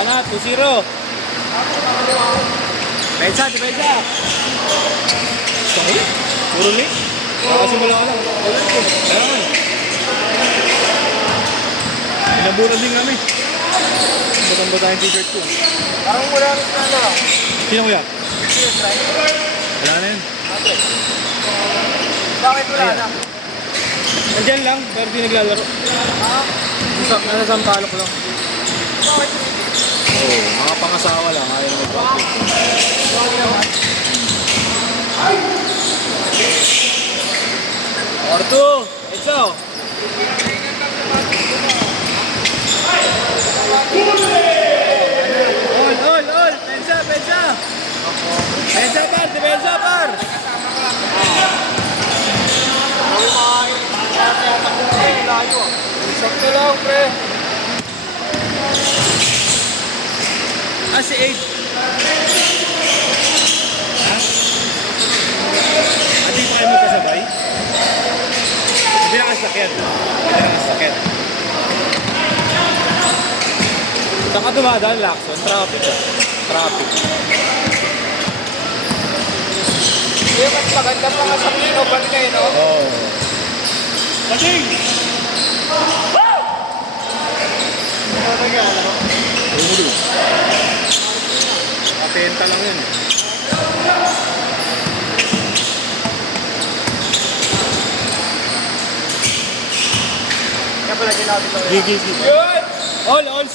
Wala na, 2-0. Depensa, depensa. Sorry? Puro ni? Nakasimula ka lang. Ayan. Inabutan din kami. Batang ba tayong t-shirt ko? Parang wala rin na lang. Sino kuya? Wala na yun. Bakit wala na? Nandyan lang, pero di naglalaro. Ha? Nasa Sampalok lang. Bakit? Oo, mga pangasawa lang. Ayaw na mag-practice. Bakit naman? Orto! Etso! Ol! Pensa! Pensa par! Depensa par! Ay, makakita ko yung layo. Sakto lang, pre. Si 8. Ha? Hindi pa kayo magkasabay? Hindi na kasakyan. Saan ka dumadaan, Lacson? Traffic. Hindi, mas maganda pa nga sa Pino, ba't kayo, no? Oo. Pating! Ano nangyari? Ulo. Kapenta lang yun. Kaya pala ginabi ko yun. Gigi. Yun! All 6!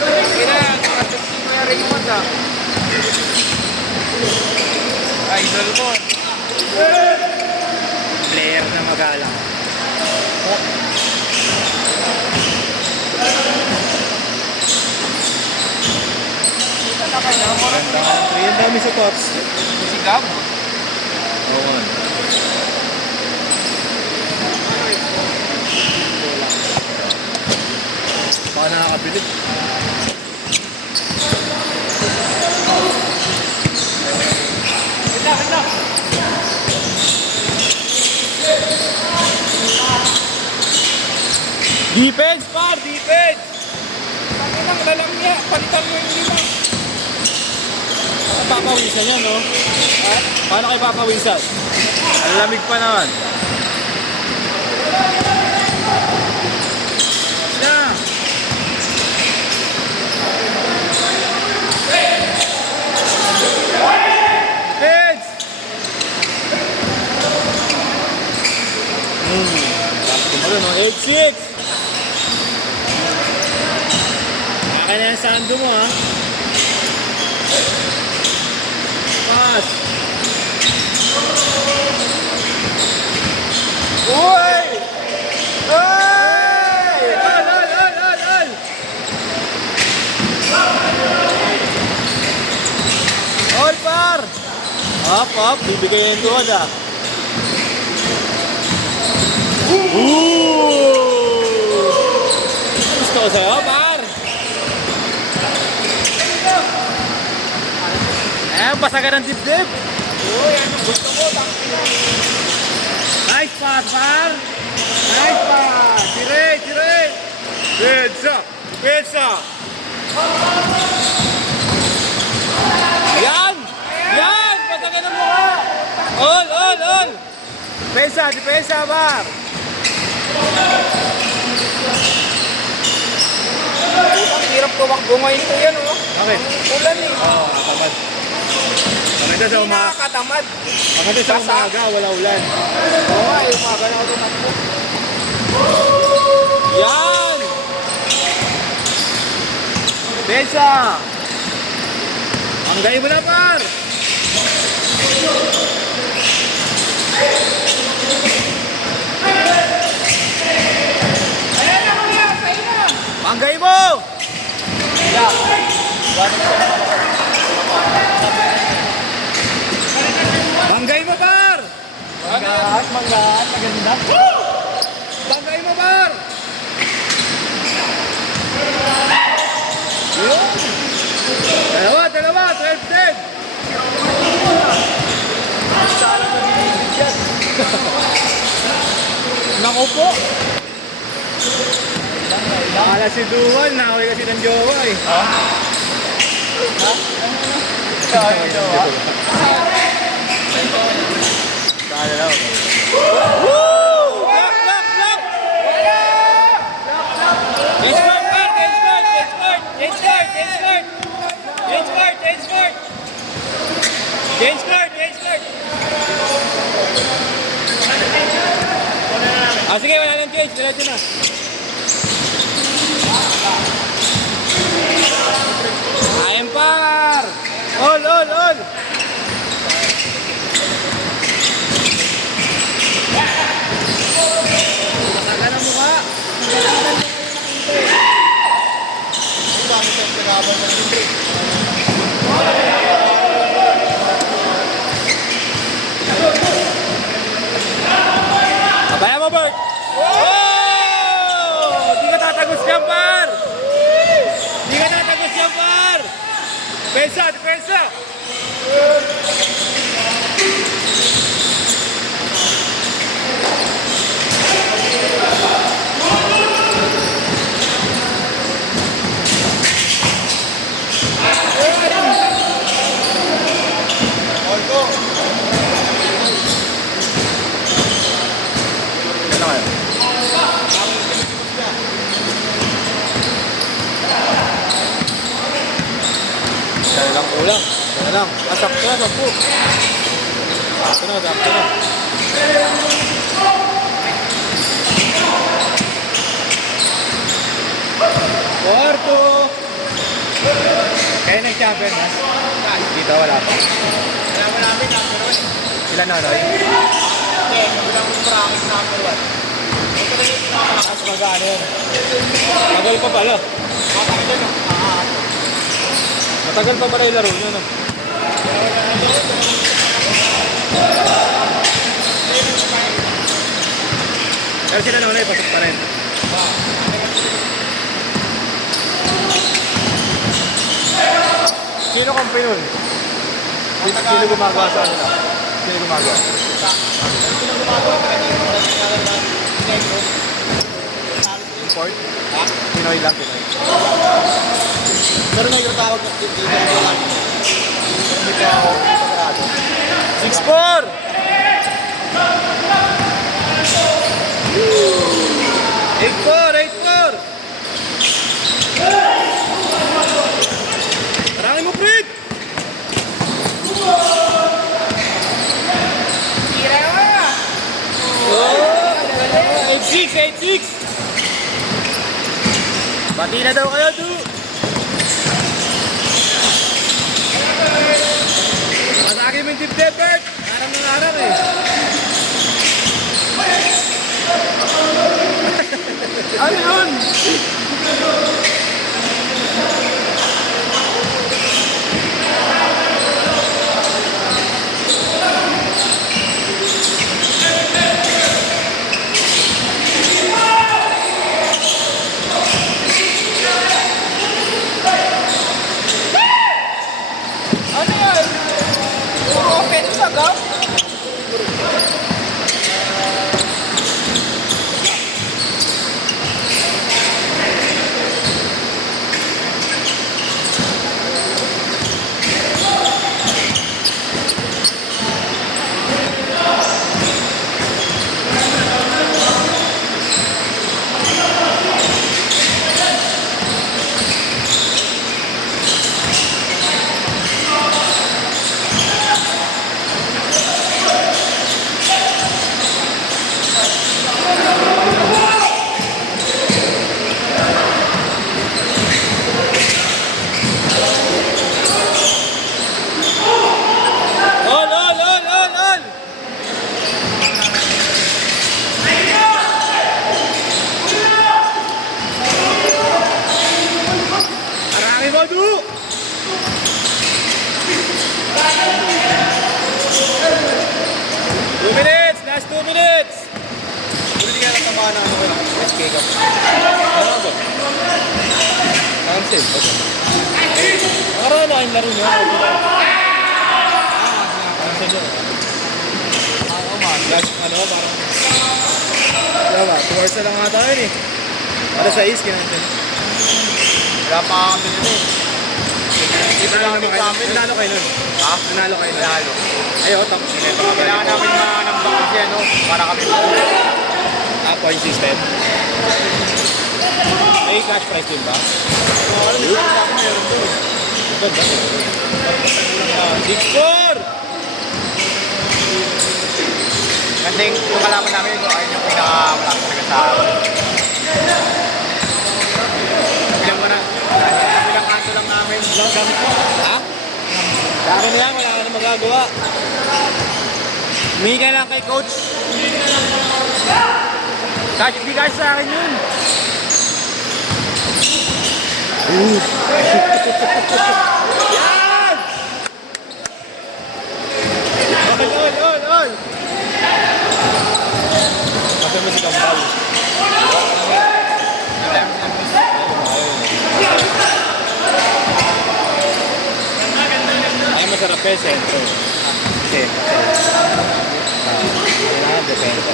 Kaya, nakasiksi mo yung Raymond, ah. Idol ko. Player na magalang. Kita na kanya, parang Ganda nga. Ang dami sa tops. si Gab. Oo man. Baka nakakabili. Ganda. Defense par! Defense! Ang lalang niya, palitan mo yung lima. Ang papawisan yan, no? Ha? Paano kayo papawisan? Ang lamig pa naman. Na! Defense! Ano, no? 8-6! Akin na yung sando mo, ha? Pass! Uy! Al! All par! Up! Bibigay yung tuwad, ah. Gusto ko sa'yo, par! Ayan, basagan ng dibdib! Uy, ano gusto ko? Tangina. Nice pass, par! Nice pass! Direct! Pensa! Yan! Basagan ng mukha! All! Depensa, par! Ang hirap tumakbo ngayon ko yan, oh. Okay. Ulan, eh. Oo, nakatamad. Maganda sa Hindi nakakatamad. Maganda sa Basa. umaga, wala ulan. Oo nga, yung mga ganyan ako tumakbo. Yan! Pensa! Ang gayo mo na, par! Panggay mo! Panggay mo, par! Manggahan, maganda. Panggay mo, par! Yun! Dalawa, 12-10! Naku po! Kala si Duwan, nakaway kasi ng jowa eh. Ha? Kaya jowa? Kala lang. Woo! Block, block, block! Change court, par! Change court, change court! Change court, change court! Change court, change court! Change court, change court! Ah, sige, wala nang change. Diretso na. Ayun, par! All, all, all! Tagal ang mukha. Ang dami sa pinagabang ng libre. Abaya mo, Bert! Oh! Di ka tatagos dyan, par! Di ka tatagos dyan, par! Depensa, depensa! All go. Ano kayo? Kaya lang kulang. Kaya lang. Sakto na, 10. Sakto na, sakto na. Kwarto! Kaya nag-champion na? Dito wala pa. Kailangan namin number 1. Ilan na, Roy? Hindi, bilang yung practice number 1. Mas mag-ano yan? Tagal pa pala. Makakita nyo. Matagal pa pala yung laro nyo, no? Pero sila naman ay pasok pa rin. Sino kampi nun? Sino gumagawa sa kanila? Sino gumagawa? Sino gumagawa pa kanina? Walang tingnan na negro. Import? Pinoy lang, Pinoy. Pero negro tawag na dito lang. Hindi ko ako sagrado. 6-4! 8-4! Tarangin mo, Fred! Oh! 8-6! Bati na daw kayo, Du! Masakit mo yung tip-tip, Bert! Harap ng harap eh! Ano yun? Ano yan? Open sa gap? All! Marami mo, Du! 2 minutes! Last 2 minutes! Hindi ka natamaan na ano ko lang. SK ka. Ano ba? Cancel. Parang na yung laro niyo. Cancel yun. Last, ano, parang... Diba ba? 2 hours na lang nga tayo eh. Para sa is, kinancel. Wala pa kami nila eh. Dito lang kami kami. Nanalo kayo nun? Ha? Nanalo kayo nun? Nanalo. Ayaw, tapos sineta ka Kailangan namin manambak kasi ano, para kami point system. May cash prize din ba? Alam mo, sa akin meron doon. Ito ba? 6-4! Kasi yung kalaban namin ito, ayun yung pinaka-malaki talaga sa akin. Bilang kanto lang namin. Ha? Sabi na lang, wala ka na magagawa. Humingi ka lang kay coach. Kahit hindi kahit sa akin yun. Yan! On! Kasi mo si Kambal. Ay, masarap eh, sentro. Sentro. Kailangan, depende.